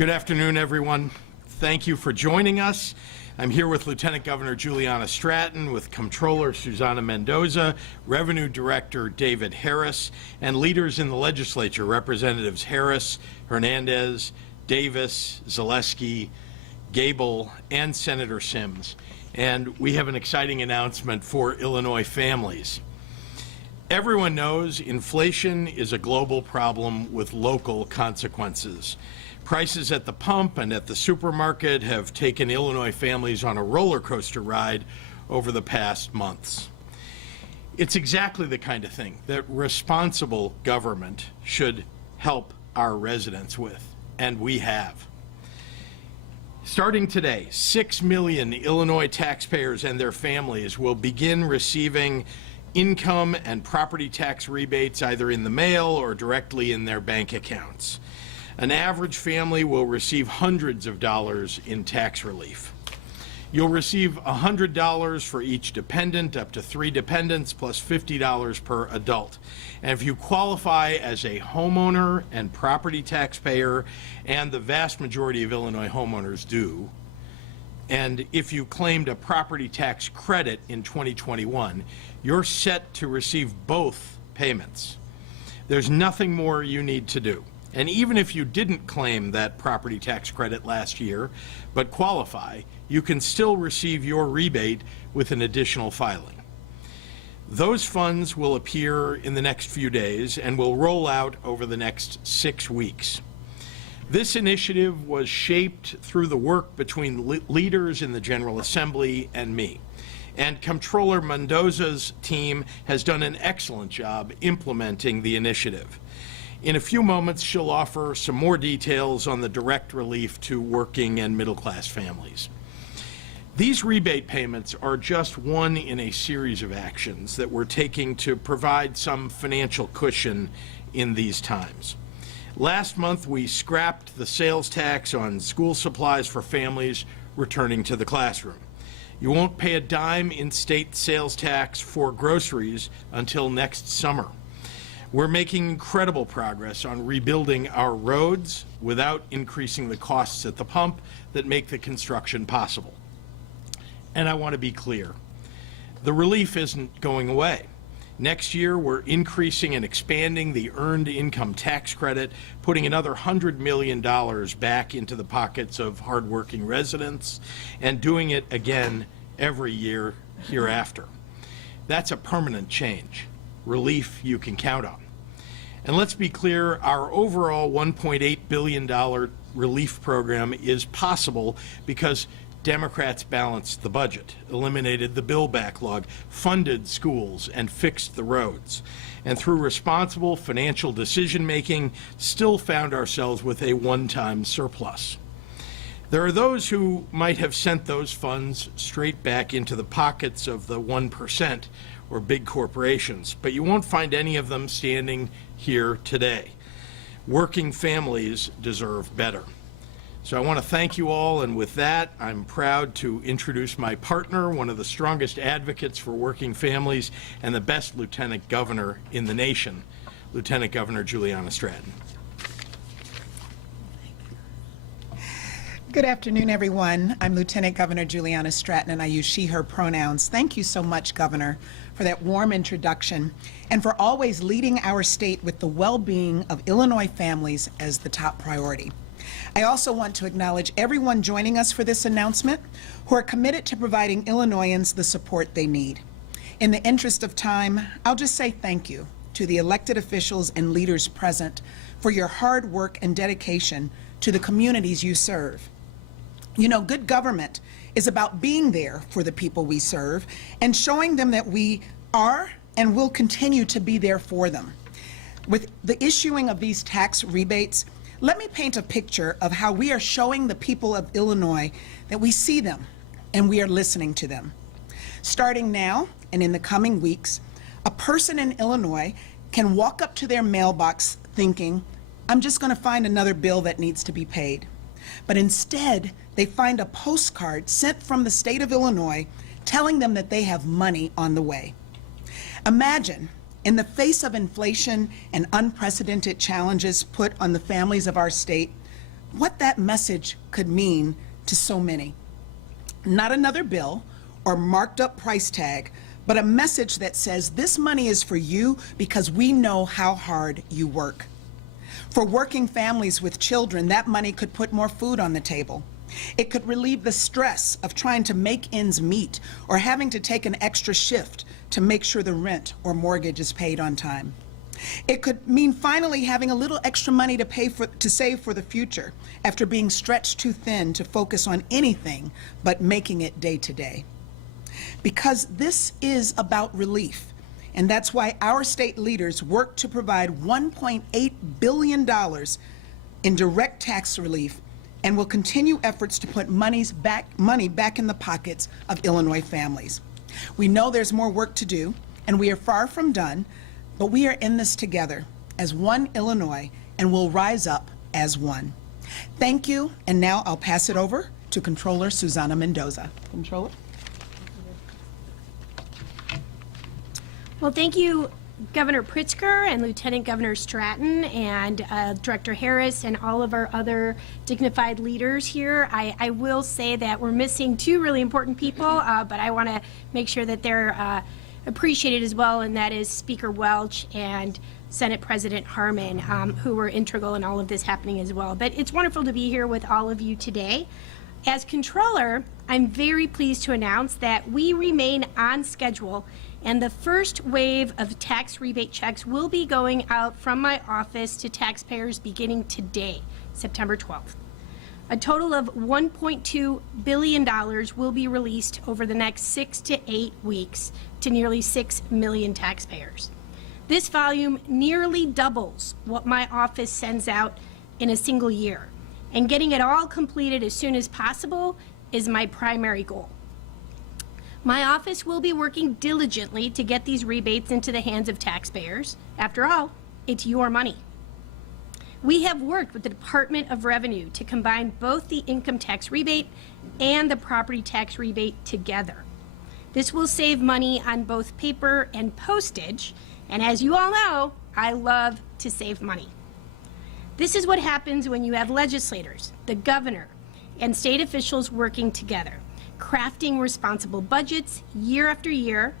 Good afternoon, everyone. Thank you for joining us. I'm here with Lieutenant Governor Juliana Stratton, with Comptroller Susana Mendoza, Revenue Director David Harris, and leaders in the legislature, Representatives Harris, Hernandez, Davis, Zaleski, Gable, and Senator Sims. And we have an exciting announcement for Illinois families. Everyone knows inflation is a global problem with local consequences. Prices at the pump and at the supermarket have taken Illinois families on a roller coaster ride over the past months. It's exactly the kind of thing that responsible government should help our residents with, and we have. Starting today, 6 million Illinois taxpayers and their families will begin receiving income and property tax rebates either in the mail or directly in their bank accounts. An average family will receive hundreds of dollars in tax relief. You'll receive $100 for each dependent, up to 3 dependents, plus $50 per adult. And if you qualify as a homeowner and property taxpayer, and the vast majority of Illinois homeowners do, and if you claimed a property tax credit in 2021, you're set to receive both payments. There's nothing more you need to do. And even if you didn't claim that property tax credit last year, but qualify, you can still receive your rebate with an additional filing. Those funds will appear in the next few days and will roll out over the next 6 weeks. This initiative was shaped through the work between leaders in the General Assembly and me. And Comptroller Mendoza's team has done an excellent job implementing the initiative. In a few moments, she'll offer some more details on the direct relief to working and middle-class families. These rebate payments are just one in a series of actions that we're taking to provide some financial cushion in these times. Last month, we scrapped the sales tax on school supplies for families returning to the classroom. You won't pay a dime in state sales tax for groceries until next summer. We're making incredible progress on rebuilding our roads without increasing the costs at the pump that make the construction possible. And I want to be clear, the relief isn't going away. Next year, we're increasing and expanding the Earned Income Tax Credit, putting another $100 million back into the pockets of hardworking residents, and doing it again every year hereafter. That's a permanent change. Relief you can count on. And let's be clear, our overall $1.8 billion relief program is possible because Democrats balanced the budget, eliminated the bill backlog, funded schools, and fixed the roads. And through responsible financial decision-making, still found ourselves with a one-time surplus. There are those who might have sent those funds straight back into the pockets of the 1%, or big corporations, but you won't find any of them standing here today. Working families deserve better. So I want to thank you all, and with that, I'm proud to introduce my partner, one of the strongest advocates for working families, and the best Lieutenant Governor in the nation, Lieutenant Governor Juliana Stratton. Good afternoon, everyone. I'm Lieutenant Governor Juliana Stratton, and I use she, her pronouns. Thank you so much, Governor, for that warm introduction and for always leading our state with the well-being of Illinois families as the top priority. I also want to acknowledge everyone joining us for this announcement who are committed to providing Illinoisans the support they need. In the interest of time, I'll just say thank you to the elected officials and leaders present for your hard work and dedication to the communities you serve. You know, good government is about being there for the people we serve and showing them that we are and will continue to be there for them. With the issuing of these tax rebates, let me paint a picture of how we are showing the people of Illinois that we see them and we are listening to them. Starting now and in the coming weeks, a person in Illinois can walk up to their mailbox thinking, I'm just going to find another bill that needs to be paid. But instead, they find a postcard sent from the state of Illinois telling them that they have money on the way. Imagine, in the face of inflation and unprecedented challenges put on the families of our state, what that message could mean to so many. Not another bill or marked up price tag, but a message that says this money is for you because we know how hard you work. For working families with children, that money could put more food on the table. It could relieve the stress of trying to make ends meet or having to take an extra shift to make sure the rent or mortgage is paid on time. It could mean finally having a little extra money to save for the future after being stretched too thin to focus on anything but making it day to day. Because this is about relief, and that's why our state leaders work to provide $1.8 billion in direct tax relief and will continue efforts to put money back in the pockets of Illinois families. We know there's more work to do, and we are far from done, but we are in this together as one Illinois, and we'll rise up as one. Thank you, and now I'll pass it over to Comptroller Susana Mendoza. Comptroller? Well, thank you, Governor Pritzker and Lieutenant Governor Stratton and Director Harris and all of our other dignified leaders here. I will say that we're missing two really important people, but I want to make sure that they're appreciated as well, and that is Speaker Welch and Senate President Harmon, who were integral in all of this happening as well. But it's wonderful to be here with all of you today. As Comptroller, I'm very pleased to announce that we remain on schedule, and the first wave of tax rebate checks will be going out from my office to taxpayers beginning today, September 12th. A total of $1.2 billion will be released over the next 6 to 8 weeks to nearly 6 million taxpayers. This volume nearly doubles what my office sends out in a single year, and getting it all completed as soon as possible is my primary goal. My office will be working diligently to get these rebates into the hands of taxpayers. After all, it's your money. We have worked with the Department of Revenue to combine both the income tax rebate and the property tax rebate together. This will save money on both paper and postage, and as you all know, I love to save money. This is what happens when you have legislators, the governor, and state officials working together, crafting responsible budgets year after year,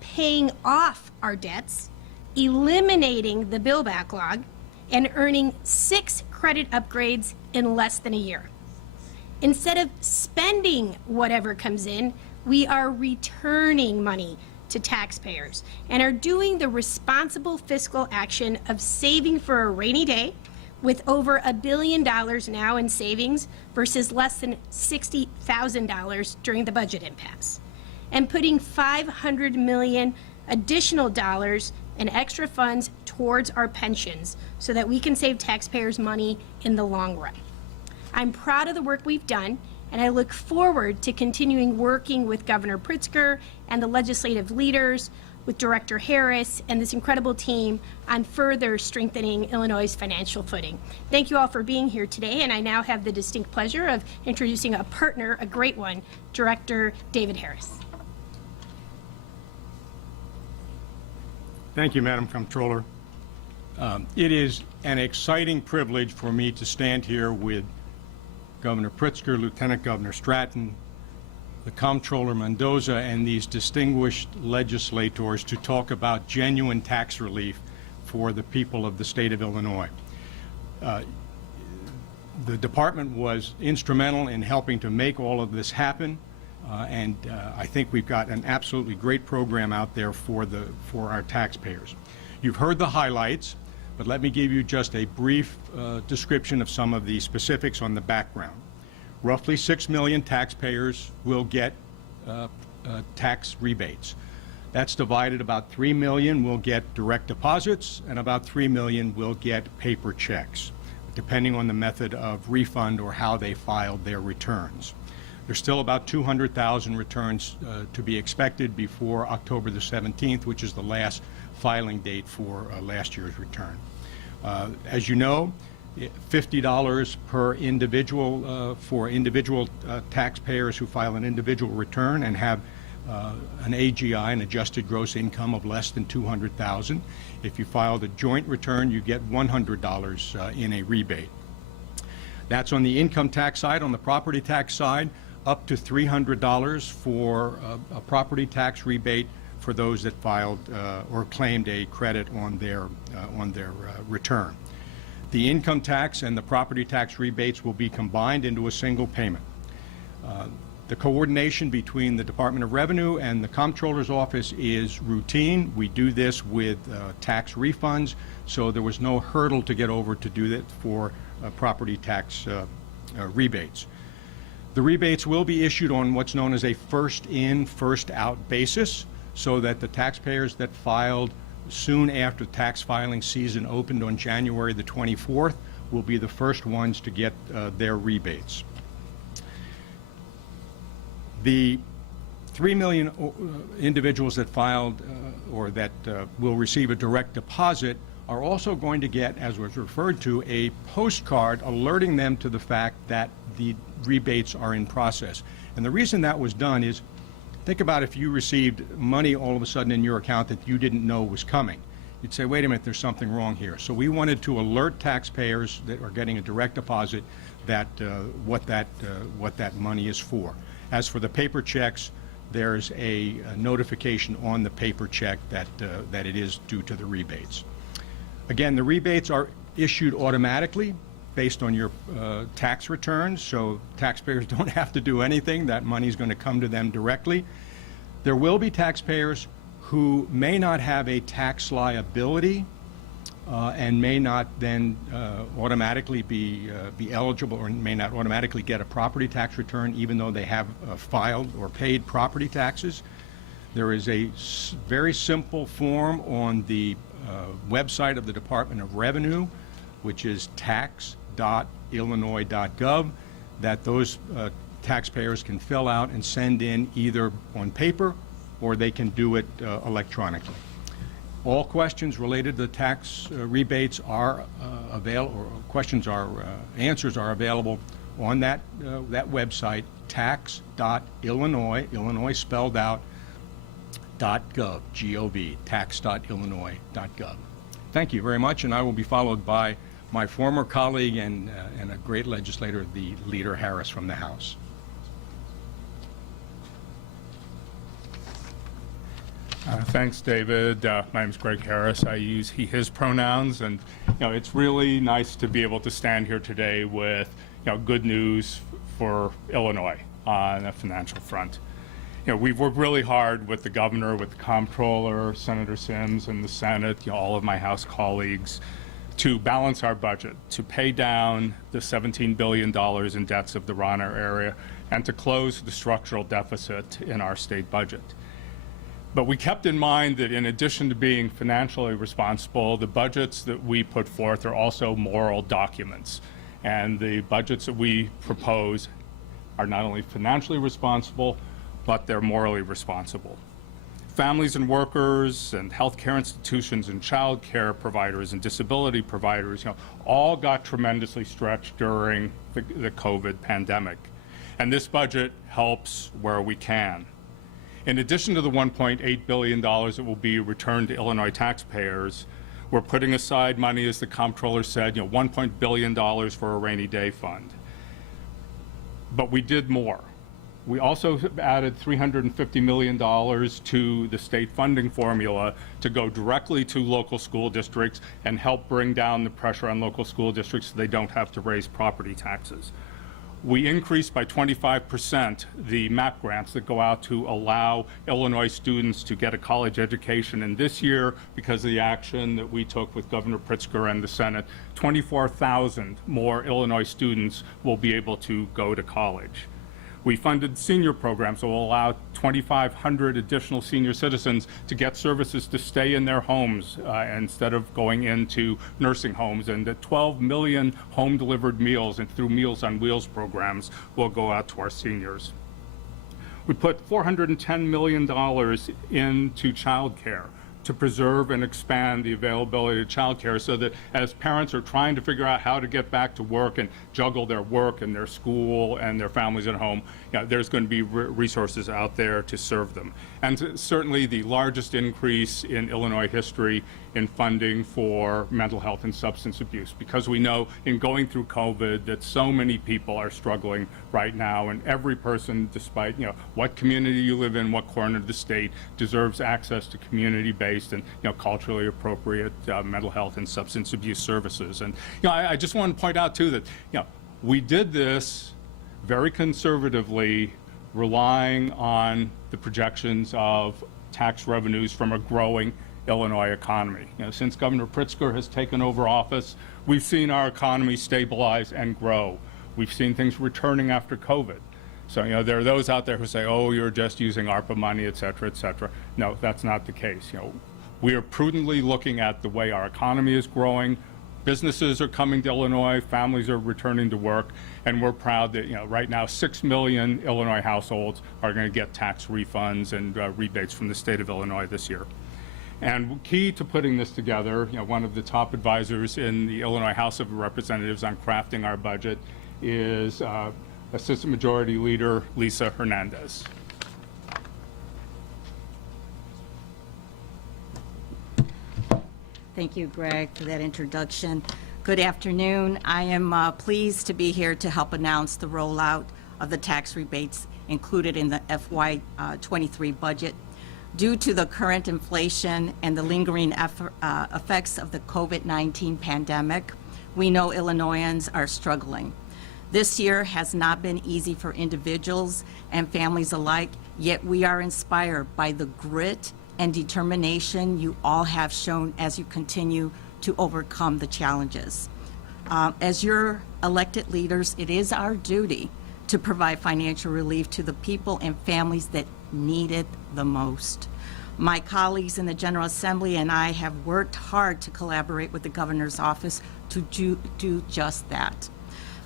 paying off our debts, eliminating the bill backlog, and earning 6 credit upgrades in less than a year. Instead of spending whatever comes in, we are returning money to taxpayers and are doing the responsible fiscal action of saving for a rainy day, with over $1 billion now in savings versus less than $60,000 during the budget impasse, and putting $500 million additional dollars and extra funds towards our pensions so that we can save taxpayers money in the long run. I'm proud of the work we've done, and I look forward to continuing working with Governor Pritzker and the legislative leaders, with Director Harris and this incredible team on further strengthening Illinois' financial footing. Thank you all for being here today, and I now have the distinct pleasure of introducing a partner, a great one, Director David Harris. Thank you, Madam Comptroller. It is an exciting privilege for me to stand here with Governor Pritzker, Lieutenant Governor Stratton, the Comptroller Mendoza, and these distinguished legislators to talk about genuine tax relief for the people of the state of Illinois. The department was instrumental in helping to make all of this happen, and I think we've got an absolutely great program out there for our taxpayers. You've heard the highlights, but let me give you just a brief description of some of the specifics on the background. Roughly 6 million taxpayers will get tax rebates. That's divided. About 3 million will get direct deposits, and about 3 million will get paper checks, depending on the method of refund or how they filed their returns. There's still about 200,000 returns to be expected before October the 17th, which is the last filing date for last year's return. As you know, $50 per individual for individual taxpayers who file an individual return and have an AGI, an adjusted gross income, of less than $200,000. If you filed a joint return, you get $100 in a rebate. That's on the income tax side. On the property tax side, up to $300 for a property tax rebate for those that filed or claimed a credit on their return. The income tax and the property tax rebates will be combined into a single payment. The coordination between the Department of Revenue and the Comptroller's Office is routine. We do this with tax refunds, so there was no hurdle to get over to do that for property tax rebates. The rebates will be issued on what's known as a first-in, first-out basis, so that the taxpayers that filed soon after tax filing season opened on January the 24th will be the first ones to get their rebates. The 3 million individuals that filed or that will receive a direct deposit are also going to get, as was referred to, a postcard alerting them to the fact that the rebates are in process. And the reason that was done is, think about if you received money all of a sudden in your account that you didn't know was coming. You'd say, wait a minute, there's something wrong here. So we wanted to alert taxpayers that are getting a direct deposit that what that money is for. As for the paper checks, there's a notification on the paper check that it is due to the rebates. Again, the rebates are issued automatically based on your tax returns, so taxpayers don't have to do anything. That money is going to come to them directly. There will be taxpayers who may not have a tax liability and may not then automatically be eligible, or may not automatically get a property tax return even though they have filed or paid property taxes. There is a very simple form on the website of the Department of Revenue, which is tax.illinois.gov, that those taxpayers can fill out and send in either on paper or they can do it electronically. All questions related to the tax rebates are available, or answers are available on that website, tax.illinois, Illinois spelled out, .gov, G-O-V, tax.illinois.gov. Thank you very much, and I will be followed by my former colleague and a great legislator, the Leader Harris from the House. Thanks, David. My name is Greg Harris. I use he, his pronouns, and it's really nice to be able to stand here today with good news for Illinois on a financial front. We've worked really hard with the governor, with the comptroller, Senator Sims, and the Senate, all of my House colleagues, to balance our budget, to pay down the $17 billion in debts of the Rana area, and to close the structural deficit in our state budget. But we kept in mind that in addition to being financially responsible, the budgets that we put forth are also moral documents. And the budgets that we propose are not only financially responsible, but they're morally responsible. Families and workers and healthcare institutions and child care providers and disability providers, all got tremendously stretched during the COVID pandemic. And this budget helps where we can. In addition to the $1.8 billion that will be returned to Illinois taxpayers, we're putting aside money, as the comptroller said, $1 billion for a rainy day fund. But we did more. We also added $350 million to the state funding formula to go directly to local school districts and help bring down the pressure on local school districts so they don't have to raise property taxes. We increased by 25% the MAP grants that go out to allow Illinois students to get a college education. And this year, because of the action that we took with Governor Pritzker and the Senate, 24,000 more Illinois students will be able to go to college. We funded senior programs that will allow 2,500 additional senior citizens to get services to stay in their homes instead of going into nursing homes, and that 12 million home-delivered meals and through Meals on Wheels programs will go out to our seniors. We put $410 million into child care, to preserve and expand the availability of childcare so that as parents are trying to figure out how to get back to work and juggle their work and their school and their families at home, there's going to be resources out there to serve them. And certainly the largest increase in Illinois history in funding for mental health and substance abuse, because we know in going through COVID that so many people are struggling right now, and every person, despite what community you live in, what corner of the state, deserves access to community-based and culturally appropriate mental health and substance abuse services. And I just want to point out too that we did this very conservatively, relying on the projections of tax revenues from a growing Illinois economy. Since Governor Pritzker has taken over office, we've seen our economy stabilize and grow. We've seen things returning after COVID. So, there are those out there who say, oh, you're just using ARPA money, et cetera, et cetera. No, that's not the case. We are prudently looking at the way our economy is growing. Businesses are coming to Illinois, families are returning to work, and we're proud that, right now 6 million Illinois households are going to get tax refunds and rebates from the state of Illinois this year. And key to putting this together, one of the top advisors in the Illinois House of Representatives on crafting our budget is Assistant Majority Leader Lisa Hernandez. Thank you, Greg, for that introduction. Good afternoon. I am pleased to be here to help announce the rollout of the tax rebates included in the FY23 budget. Due to the current inflation and the lingering effects of the COVID-19 pandemic, we know Illinoisans are struggling. This year has not been easy for individuals and families alike, yet we are inspired by the grit and determination you all have shown as you continue to overcome the challenges. As your elected leaders, it is our duty to provide financial relief to the people and families that need it the most. My colleagues in the General Assembly and I have worked hard to collaborate with the governor's office to do just that.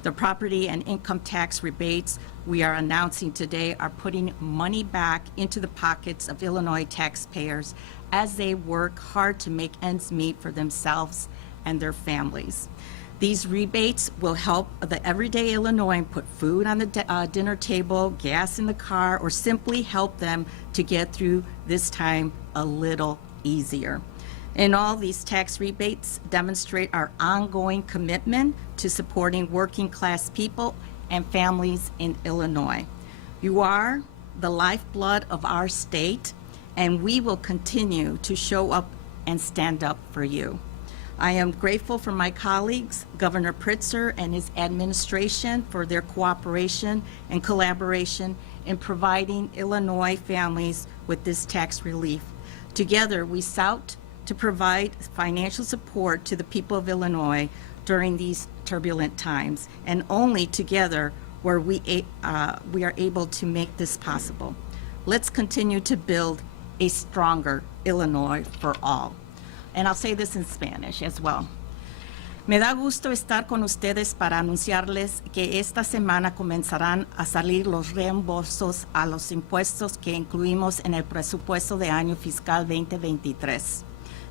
The property and income tax rebates we are announcing today are putting money back into the pockets of Illinois taxpayers as they work hard to make ends meet for themselves and their families. These rebates will help the everyday Illinoisan put food on the dinner table, gas in the car, or simply help them to get through this time a little easier. In all, these tax rebates demonstrate our ongoing commitment to supporting working class people and families in Illinois. You are the lifeblood of our state, and we will continue to show up and stand up for you. I am grateful for my colleagues, Governor Pritzker and his administration, for their cooperation and collaboration in providing Illinois families with this tax relief. Together, we sought to provide financial support to the people of Illinois during these turbulent times, and only together were we are able to make this possible. Let's continue to build a stronger Illinois for all. And I'll say this in Spanish as well. Me da gusto estar con ustedes para anunciarles que esta semana comenzarán a salir los reembolsos a los impuestos que incluimos en el presupuesto de año fiscal 2023.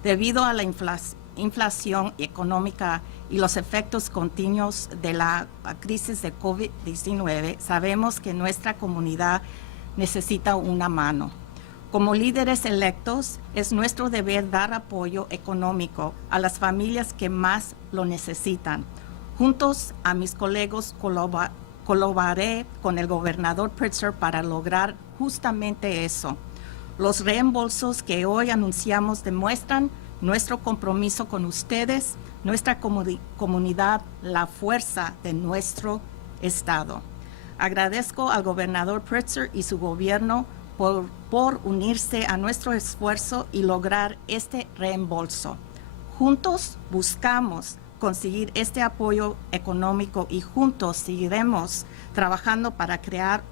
Debido a la inflación económica y los efectos continuos de la crisis de COVID-19, sabemos que nuestra comunidad necesita una mano. Como líderes electos, es nuestro deber dar apoyo económico a las familias que más lo necesitan. Juntos a mis colegas colaboraré con el gobernador Pritzker para lograr justamente eso. Los reembolsos que hoy anunciamos demuestran nuestro compromiso con ustedes, nuestra comunidad, la fuerza de nuestro Estado. Agradezco al gobernador Pritzker y su gobierno por unirse a nuestro esfuerzo y lograr este reembolso. Juntos buscamos conseguir este apoyo económico y juntos seguiremos trabajando para crear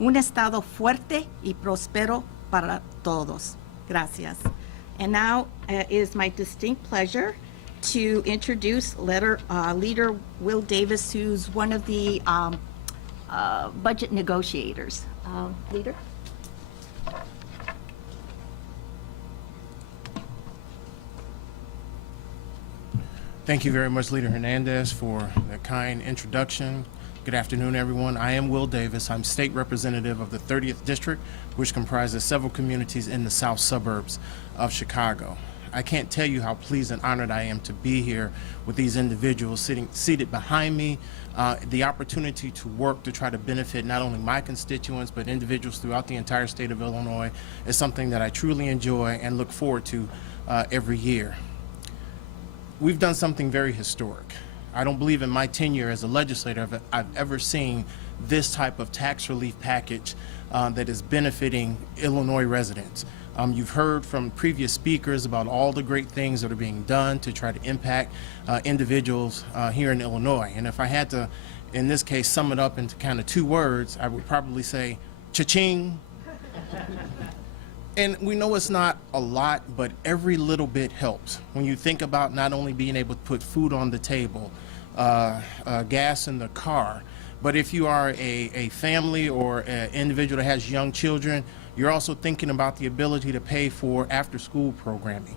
un Estado fuerte y próspero para todos. Gracias. And now it is my distinct pleasure to introduce Leader Will Davis, who's one of the budget negotiators. Leader? Thank you very much, Leader Hernandez, for the kind introduction. Good afternoon, everyone. I am Will Davis. I'm State Representative of the 30th District, which comprises several communities in the south suburbs of Chicago. I can't tell you how pleased and honored I am to be here with these individuals seated behind me. The opportunity to work to try to benefit not only my constituents, but individuals throughout the entire state of Illinois is something that I truly enjoy and look forward to every year. We've done something very historic. I don't believe in my tenure as a legislator I've ever seen this type of tax relief package that is benefiting Illinois residents. You've heard from previous speakers about all the great things that are being done to try to impact individuals here in Illinois. And if I had to, in this case, sum it up into kind of 2 words, I would probably say cha-ching. And we know it's not a lot, but every little bit helps. When you think about not only being able to put food on the table, gas in the car, but if you are a family or an individual that has young children, you're also thinking about the ability to pay for after-school programming.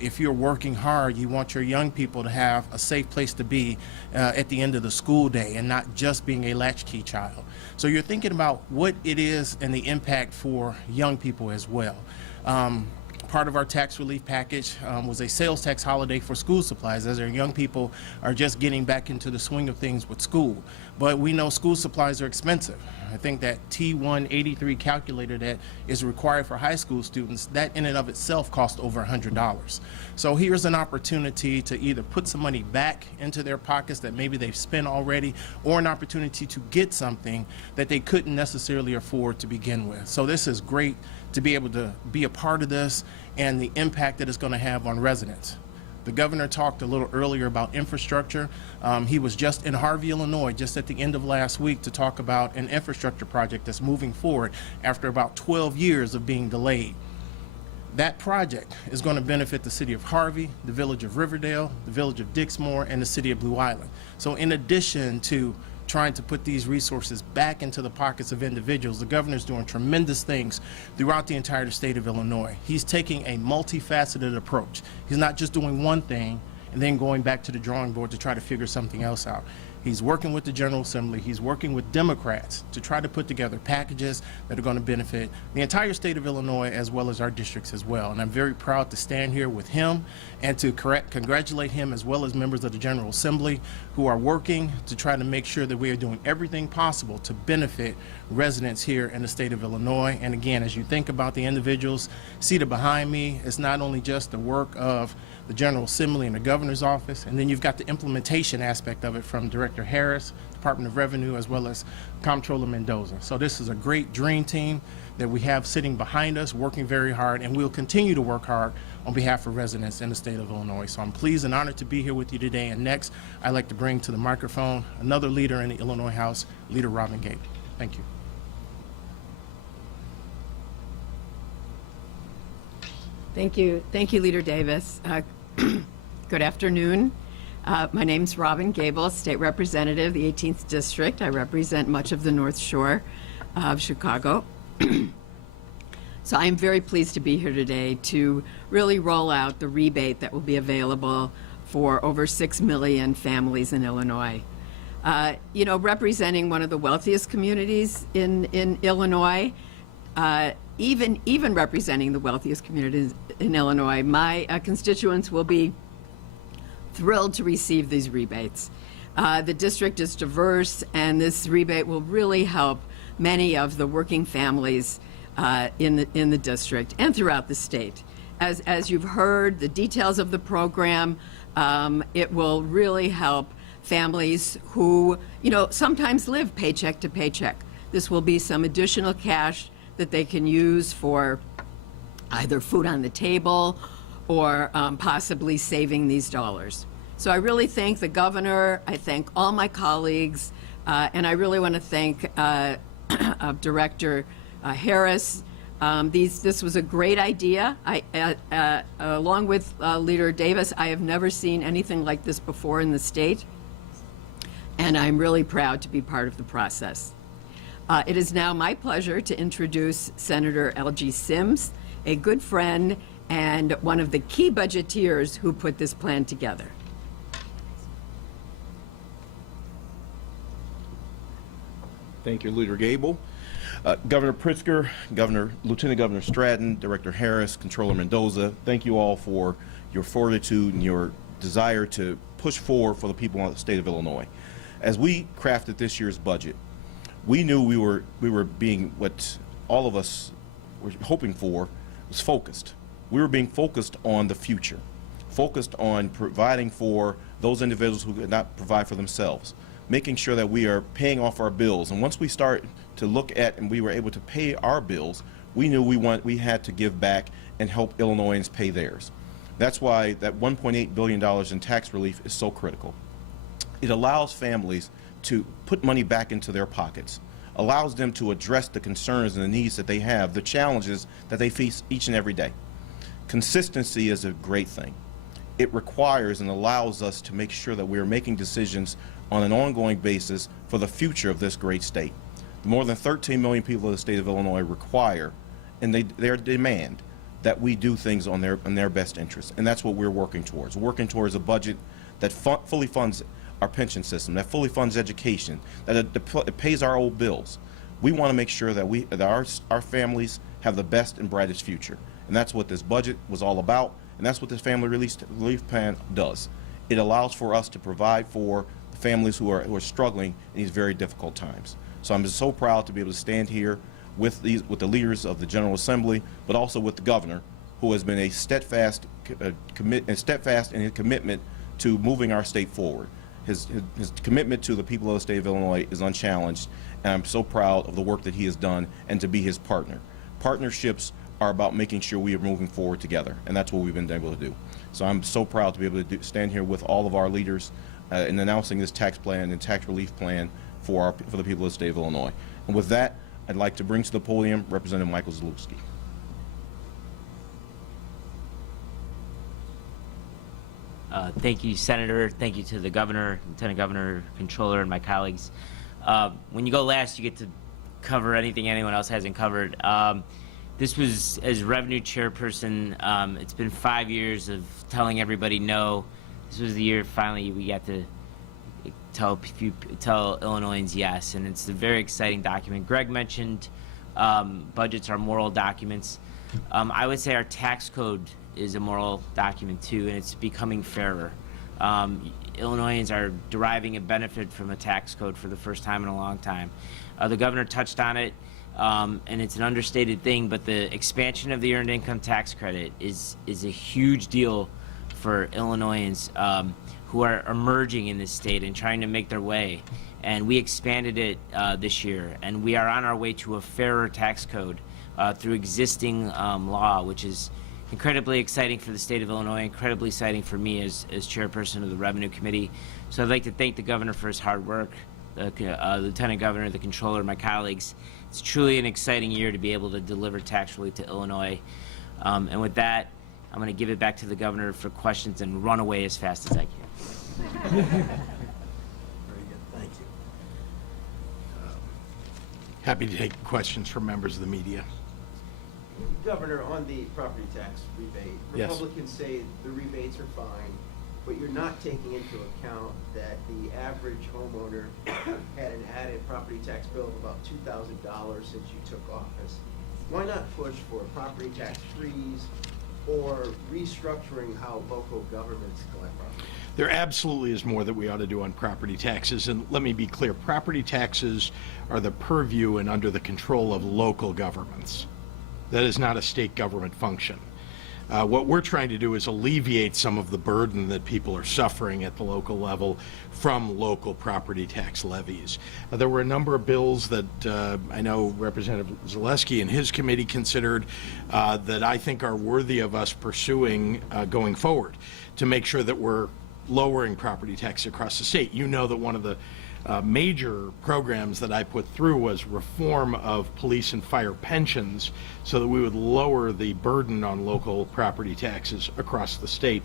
If you're working hard, you want your young people to have a safe place to be at the end of the school day and not just being a latchkey child. So you're thinking about what it is and the impact for young people as well. Part of our tax relief package was a sales tax holiday for school supplies, as our young people are just getting back into the swing of things with school. But we know school supplies are expensive. I think that T183 calculator that is required for high school students, that in and of itself costs over $100. So here's an opportunity to either put some money back into their pockets that maybe they've spent already, or an opportunity to get something that they couldn't necessarily afford to begin with. So this is great to be able to be a part of this and the impact that it's going to have on residents. The governor talked a little earlier about infrastructure. He was just in Harvey, Illinois, just at the end of last week to talk about an infrastructure project that's moving forward after about 12 years of being delayed. That project is going to benefit the city of Harvey, the village of Riverdale, the village of Dixmoor, and the city of Blue Island. So in addition to trying to put these resources back into the pockets of individuals, the governor's doing tremendous things throughout the entire state of Illinois. He's taking a multifaceted approach. He's not just doing one thing and then going back to the drawing board to try to figure something else out. He's working with the General Assembly. He's working with Democrats to try to put together packages that are going to benefit the entire state of Illinois as well as our districts as well. And I'm very proud to stand here with him and to congratulate him as well as members of the General Assembly who are working to try to make sure that we are doing everything possible to benefit residents here in the state of Illinois. And again, as you think about the individuals seated behind me, it's not only just the work of the General Assembly and the governor's office, and then you've got the implementation aspect of it from Director Harris, Department of Revenue, as well as Comptroller Mendoza. So this is a great dream team that we have sitting behind us, working very hard, and we'll continue to work hard on behalf of residents in the state of Illinois. So I'm pleased and honored to be here with you today. And next, I'd like to bring to the microphone another leader in the Illinois House, Leader Robin Gable. Thank you. Thank you, Leader Davis. Good afternoon. My name's Robin Gable, State Representative, the 18th District. I represent much of the North Shore of Chicago. So I'm very pleased to be here today to really roll out the rebate that will be available for over 6 million families in Illinois. Representing one of the wealthiest communities in Illinois, even representing the wealthiest communities in Illinois, my constituents will be thrilled to receive these rebates. The district is diverse, and this rebate will really help many of the working families in the district and throughout the state. As you've heard, the details of the program, it will really help families who, sometimes live paycheck to paycheck. This will be some additional cash that they can use for either food on the table or possibly saving these dollars. So I really thank the governor, I thank all my colleagues, and I really want to thank Director Harris. This was a great idea. Along with Leader Davis, I have never seen anything like this before in the state, and I'm really proud to be part of the process. It is now my pleasure to introduce Senator L.G. Sims, a good friend and one of the key budgeteers who put this plan together. Thank you, Leader Gable. Governor Pritzker, Lieutenant Governor Stratton, Director Harris, Controller Mendoza, thank you all for your fortitude and your desire to push forward for the people of the state of Illinois. As we crafted this year's budget, we knew we were being what all of us were hoping for was focused. We were being focused on the future, focused on providing for those individuals who could not provide for themselves, making sure that we are paying off our bills. And once we start to look at and we were able to pay our bills, we knew we had to give back and help Illinoisans pay theirs. That's why that $1.8 billion in tax relief is so critical. It allows families to put money back into their pockets, allows them to address the concerns and the needs that they have, the challenges that they face each and every day. Consistency is a great thing. It requires and allows us to make sure that we are making decisions on an ongoing basis for the future of this great state. More than 13 million people in the state of Illinois require, and they demand, that we do things in their best interest. And that's what we're working towards. We're working towards a budget that fully funds our pension system, that fully funds education, that it pays our old bills. We want to make sure that our families have the best and brightest future. And that's what this budget was all about, and that's what this family relief plan does. It allows for us to provide for the families who are struggling in these very difficult times. So I'm just so proud to be able to stand here with the leaders of the General Assembly, but also with the governor, who has been steadfast in his commitment to moving our state forward. His commitment to the people of the state of Illinois is unchallenged, and I'm so proud of the work that he has done and to be his partner. Partnerships are about making sure we are moving forward together, and that's what we've been able to do. So I'm so proud to be able to stand here with all of our leaders in announcing this tax plan and tax relief plan for the people of the state of Illinois. And with that, I'd like to bring to the podium Representative Michael Zalewski. Thank you, Senator. Thank you to the Governor, Lieutenant Governor, Controller, and my colleagues. When you go last, you get to cover anything anyone else hasn't covered. This was, as Revenue Chairperson, it's been 5 years of telling everybody no. This was the year finally we got to tell Illinoisans yes, and it's a very exciting document. Greg mentioned budgets are moral documents. I would say our tax code is a moral document too, and it's becoming fairer. Illinoisans are deriving a benefit from a tax code for the first time in a long time. The governor touched on it, and it's an understated thing, but the expansion of the earned income tax credit is a huge deal for Illinoisans who are emerging in this state and trying to make their way. And we expanded it this year, and we are on our way to a fairer tax code through existing law, which is incredibly exciting for the state of Illinois, incredibly exciting for me as chairperson of the Revenue Committee. So I'd like to thank the governor for his hard work, the Lieutenant Governor, the Controller, my colleagues. It's truly an exciting year to be able to deliver tax relief to Illinois. And with that, I'm going to give it back to the governor for questions and run away as fast as I can. Very good, thank you. Happy to take questions from members of the media. Governor, on the property tax rebate, Yes. Republicans say the rebates are fine, but you're not taking into account that the average homeowner had an added property tax bill of about $2,000 since you took office. Why not push for a property tax freeze or restructuring how local governments collect property? There absolutely is more that we ought to do on property taxes, and let me be clear, property taxes are the purview and under the control of local governments. That is not a state government function. What we're trying to do is alleviate some of the burden that people are suffering at the local level from local property tax levies. There were a number of bills that I know Representative Zalewski and his committee considered that I think are worthy of us pursuing going forward to make sure that we're lowering property tax across the state. You know that one of the major programs that I put through was reform of police and fire pensions so that we would lower the burden on local property taxes across the state.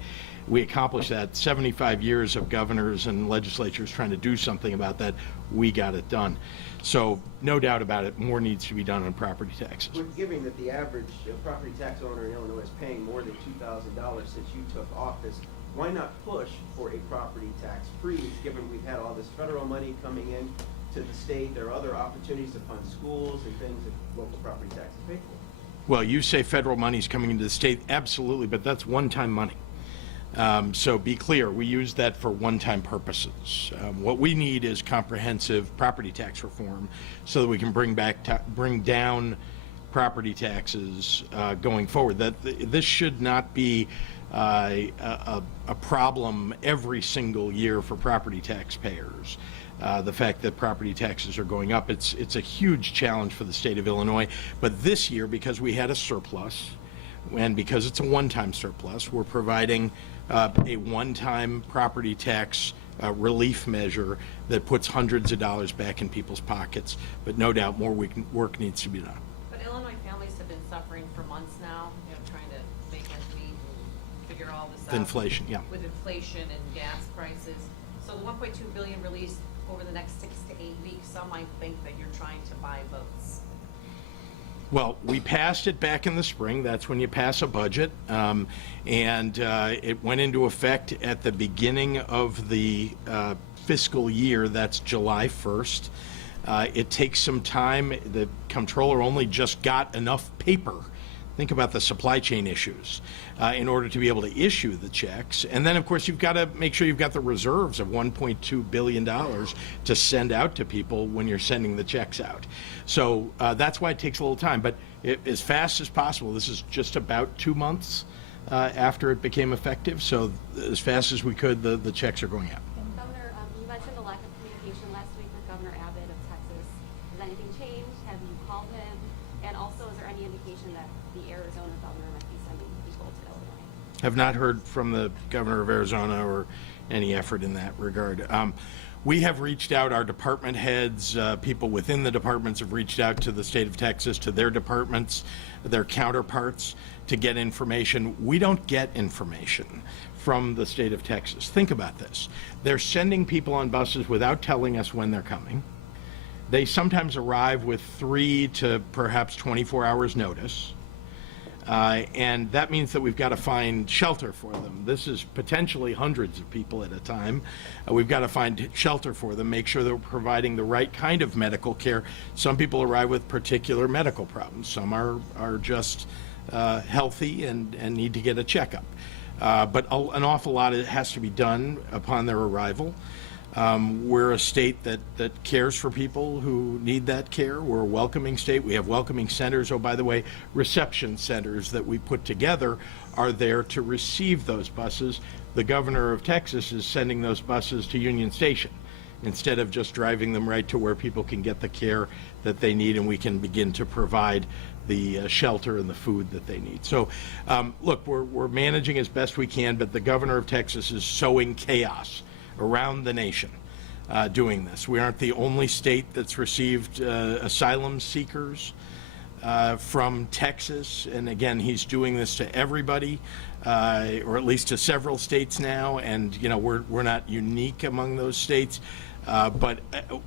We accomplished that. 75 years of governors and legislatures trying to do something about that. We got it done. So no doubt about it, more needs to be done on property taxes. But given that the average property tax owner in Illinois is paying more than $2,000 since you took office, why not push for a property tax freeze, given we've had all this federal money coming in to the state. There are other opportunities to fund schools and things that local property taxes pay for. Well, you say federal money's coming into the state, absolutely, but that's one-time money. So be clear, we use that for one-time purposes. What we need is comprehensive property tax reform so that we can bring down property taxes going forward. This should not be a problem every single year for property taxpayers. The fact that property taxes are going up, it's a huge challenge for the state of Illinois. But this year, because we had a surplus, and because it's a one-time surplus, we're providing a one-time property tax relief measure that puts hundreds of dollars back in people's pockets. But no doubt more work needs to be done. But Illinois families have been suffering for months now, trying to make ends meet and figure all this out. The inflation, yeah. With inflation and gas prices. So the 1.2 billion released over the next 6 to 8 weeks, some might think that you're trying to buy votes. Well, we passed it back in the spring. That's when you pass a budget. It went into effect at the beginning of the fiscal year. That's July 1st. It takes some time. The comptroller only just got enough paper. Think about the supply chain issues in order to be able to issue the checks. And then, of course, you've got to make sure you've got the reserves of $1.2 billion to send out to people when you're sending the checks out. So that's why it takes a little time. But as fast as possible, this is just about 2 months after it became effective. So as fast as we could, the checks are going out. Governor, you mentioned the lack of communication last week with Governor Abbott of Texas. Has anything changed? Have you called him? And also, is there any indication that the Arizona governor might be sending people to Illinois? Have not heard from the governor of Arizona or any effort in that regard. We have reached out, our department heads, people within the departments have reached out to the state of Texas, to their departments, their counterparts, to get information. We don't get information from the state of Texas. Think about this. They're sending people on buses without telling us when they're coming. They sometimes arrive with 3 to perhaps 24 hours notice. And that means that we've got to find shelter for them. This is potentially hundreds of people at a time. We've got to find shelter for them, make sure that we're providing the right kind of medical care. Some people arrive with particular medical problems. Some are just healthy and need to get a checkup. But an awful lot has to be done upon their arrival. We're a state that cares for people who need that care. We're a welcoming state. We have welcoming centers. Oh, by the way, reception centers that we put together are there to receive those buses. The governor of Texas is sending those buses to Union Station instead of just driving them right to where people can get the care that they need and we can begin to provide the shelter and the food that they need. So, look, we're managing as best we can, but the governor of Texas is sowing chaos around the nation doing this. We aren't the only state that's received asylum seekers from Texas, and again, he's doing this to everybody, or at least to several states now, and we're not unique among those states, but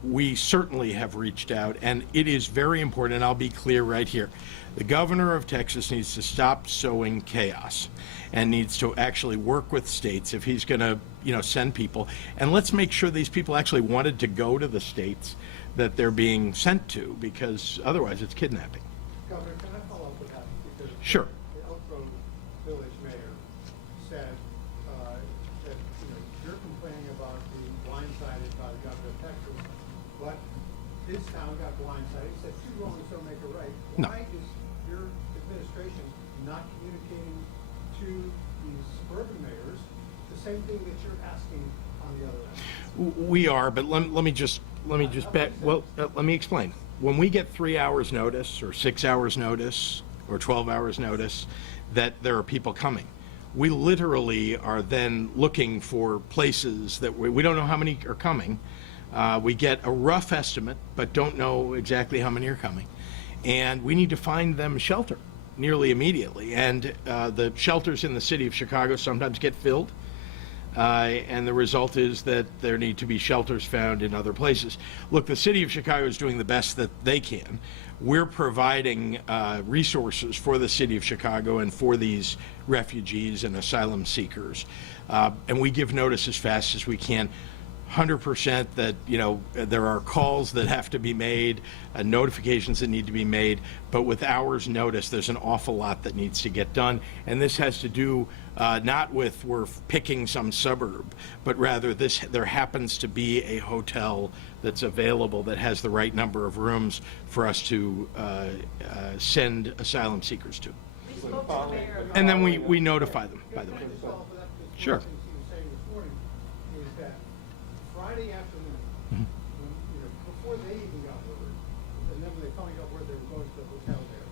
we certainly have reached out, and it is very important, and I'll be clear right here. The governor of Texas needs to stop sowing chaos and needs to actually work with states if he's going to, send people. And let's make sure these people actually wanted to go to the states that they're being sent to, because otherwise it's kidnapping. Governor, can I follow up with that? Because Sure. The Elk Grove Village mayor said that you're complaining about being blindsided by the governor of Texas, but his town got blindsided. He said, 2 wrongs don't make a right. No. Why is your administration not communicating to these suburban mayors the same thing that you're asking on the other end? We are, but let me just back. Well, let me explain. When we get 3 hours notice, or 6 hours notice, or 12 hours notice that there are people coming, we literally are then looking for places that we don't know how many are coming. We get a rough estimate, but don't know exactly how many are coming, and we need to find them shelter nearly immediately. And the shelters in the city of Chicago sometimes get filled. And the result is that there need to be shelters found in other places. Look, the city of Chicago is doing the best that they can. We're providing resources for the city of Chicago and for these refugees and asylum seekers. And we give notice as fast as we can. 100% that, there are calls that have to be made, notifications that need to be made, but with hours' notice, there's an awful lot that needs to get done. And this has to do not with we're picking some suburb, but rather there happens to be a hotel that's available that has the right number of rooms for us to send asylum seekers to. And then we notify them, by the way. Sure. One of the things he was saying this morning is that Friday afternoon, when, before they even got word, and then when they finally got word they were going to the hotel there,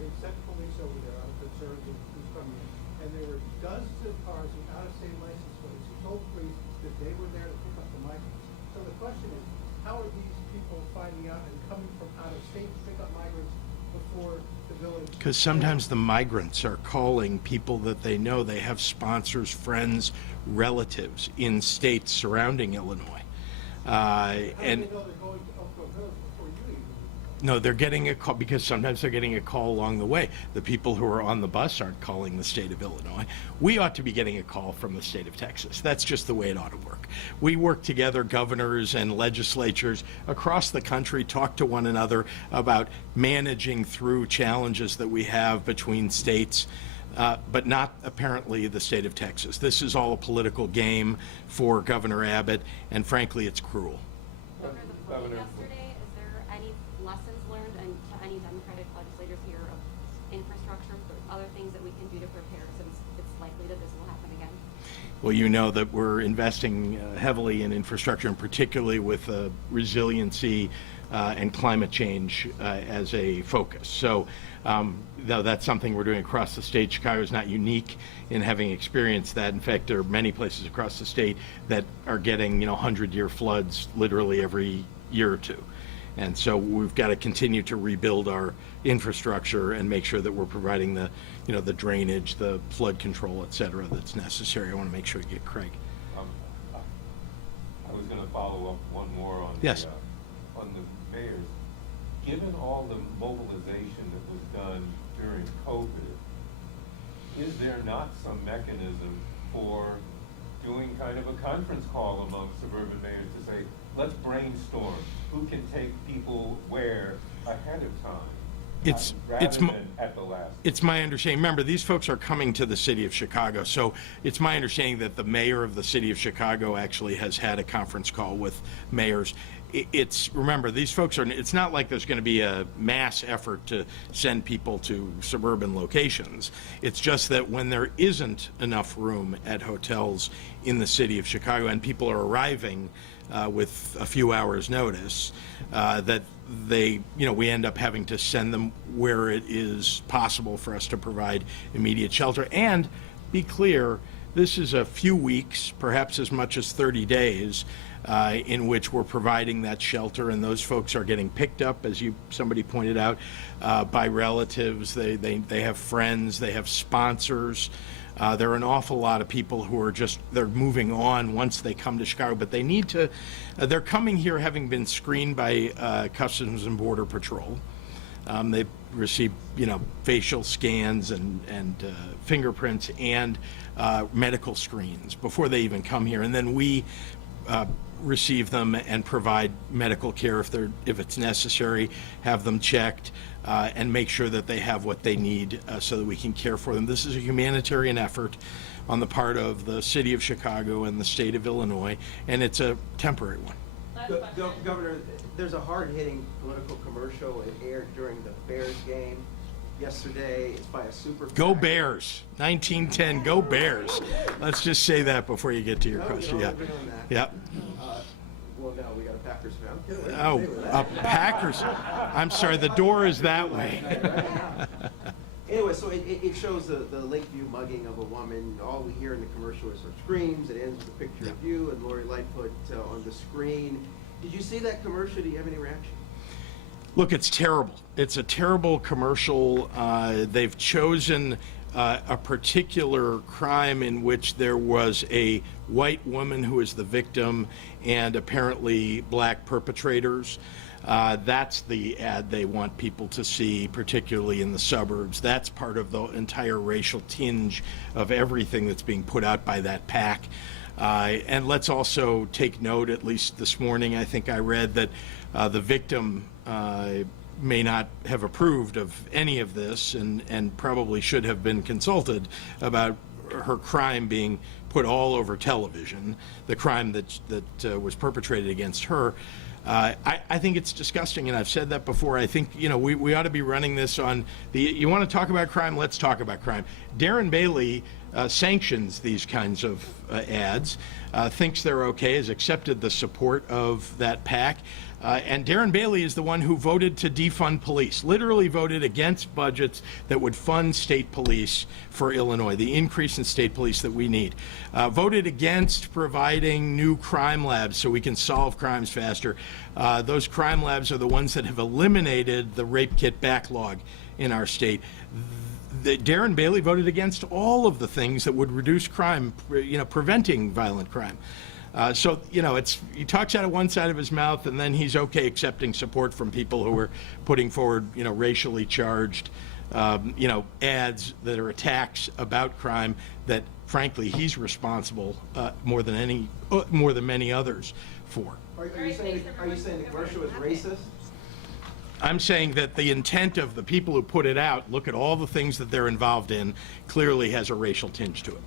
they sent police over there out of concern of who's coming in, and there were dozens of cars with out-of-state license plates who told police that they were there to pick up the migrants. So the question is, how are these people finding out and coming from out of state to pick up migrants before the village? Because sometimes the migrants are calling people that they know. They have sponsors, friends, relatives in states surrounding Illinois. How do they know they're going to Oakville Village before you even? No, they're getting a call because sometimes they're getting a call along the way. The people who are on the bus aren't calling the state of Illinois. We ought to be getting a call from the state of Texas. That's just the way it ought to work. We work together, governors and legislatures across the country, talk to one another about managing through challenges that we have between states, but not apparently the state of Texas. This is all a political game for Governor Abbott, and frankly, it's cruel. Over the vote yesterday, is there any lessons learned and to any Democratic legislators here of infrastructure, or other things that we can do to prepare since it's likely that this will happen again? Well, you know that we're investing heavily in infrastructure, and particularly with resiliency and climate change as a focus. So though that's something we're doing across the state. Chicago is not unique in having experienced that. In fact, there are many places across the state that are getting 100-year floods literally every year or two. And so we've got to continue to rebuild our infrastructure and make sure that we're providing the, the drainage, the flood control, et cetera, that's necessary. I want to make sure you get Craig. I was going to follow up one more on Yes. On the mayors. Given all the mobilization that was done during COVID, is there not some mechanism for doing kind of a conference call among suburban mayors to say, let's brainstorm who can take people where ahead of time, rather than at the last? It's my understanding. Remember, these folks are coming to the city of Chicago, so it's my understanding that the mayor of the city of Chicago actually has had a conference call with mayors. Remember, these folks are, it's not like there's going to be a mass effort to send people to suburban locations. It's just that when there isn't enough room at hotels in the city of Chicago and people are arriving with a few hours notice, that we end up having to send them where it is possible for us to provide immediate shelter. And be clear, this is a few weeks, perhaps as much as 30 days, in which we're providing that shelter, and those folks are getting picked up, as somebody pointed out, by relatives. They have friends, they have sponsors. There are an awful lot of people who are they're moving on once they come to Chicago, but they need to, they're coming here having been screened by Customs and Border Patrol. They've received, facial scans and fingerprints and medical screens before they even come here. And then we receive them and provide medical care if it's necessary, have them checked, and make sure that they have what they need so that we can care for them. This is a humanitarian effort on the part of the city of Chicago and the state of Illinois, and it's a temporary one. Governor, there's a hard-hitting political commercial. It aired during the Bears game yesterday. It's by a super PAC. Go Bears! 1910, go Bears! Let's just say that before you get to your question. Yeah. Yep. Well, no, we got a Packers fan. Oh, a Packers. I'm sorry, the door is that way. Anyway, so it shows the Lakeview mugging of a woman. All we hear in the commercial is her screams. It ends with a picture of you and Lori Lightfoot on the screen. Did you see that commercial? Do you have any reaction? Look, it's terrible. It's a terrible commercial. They've chosen a particular crime in which there was a white woman who is the victim and apparently black perpetrators. That's the ad they want people to see, particularly in the suburbs. That's part of the entire racial tinge of everything that's being put out by that PAC. And let's also take note, at least this morning, I think I read that the victim may not have approved of any of this and probably should have been consulted about her crime being put all over television, the crime that was perpetrated against her. I think it's disgusting, and I've said that before. I think, we ought to be running this on you want to talk about crime, let's talk about crime. Darren Bailey sanctions these kinds of ads, thinks they're okay, has accepted the support of that PAC. And Darren Bailey is the one who voted to defund police, literally voted against budgets that would fund state police for Illinois, the increase in state police that we need. Voted against providing new crime labs so we can solve crimes faster. Those crime labs are the ones that have eliminated the rape kit backlog in our state. Darren Bailey voted against all of the things that would reduce crime, preventing violent crime. So, he talks out of one side of his mouth, and then he's okay accepting support from people who are putting forward, racially charged, ads that are attacks about crime that, frankly, he's responsible more than many others for. Are you saying the commercial was racist? I'm saying that the intent of the people who put it out, look at all the things that they're involved in, clearly has a racial tinge to it.